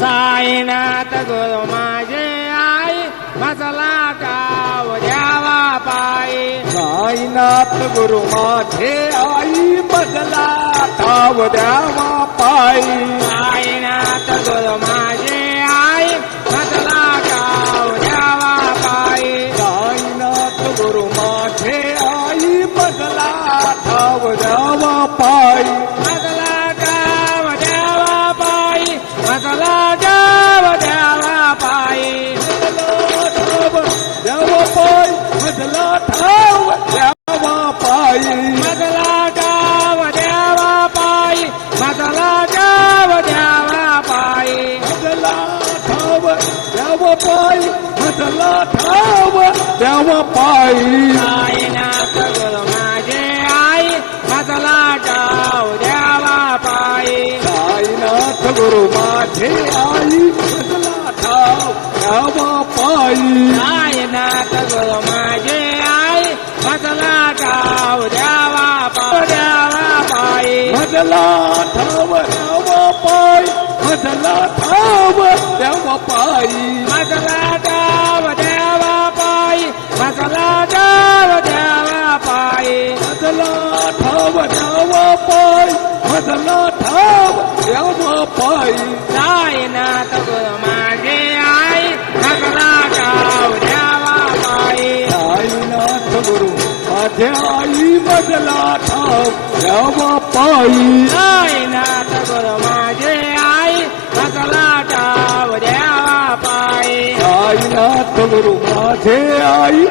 साईनाथ गुरु माझे आई मजला गाव द्यावा पायी. साईनाथ गुरु माझे आई बदला ठाव द्यावा पायी. साईनाथ गुरु माझे आई मजला गाव द्यावा पायी. साईनाथ गुरु माझे आई बदला ठाव द्यावा पायी. द्यावा पायी बदला ठाव द्यावा पायी. साईनाथ गुरु माझे आई मजला गाव द्यावा पायी. माझे आई बदला ठाव द्यावा पायी. साईनाथ गुरु माझे आई मजला गाव द्यावा पायी. द्यावा पायी. मजला ठाव द्यावा पायी. मजला ठाव द्यावा पायी. पायी मजला ठाव द्यावा पायी साईनाथ गुरु माझे आई मजला गाव द्यावा पायी साईनाथ गुरु माझे आई मजला ठाव द्यावा पायी साईनाथ गुरु माझे आई मजला गाव द्यावा पायी. साईनाथ गुरु माझे आई.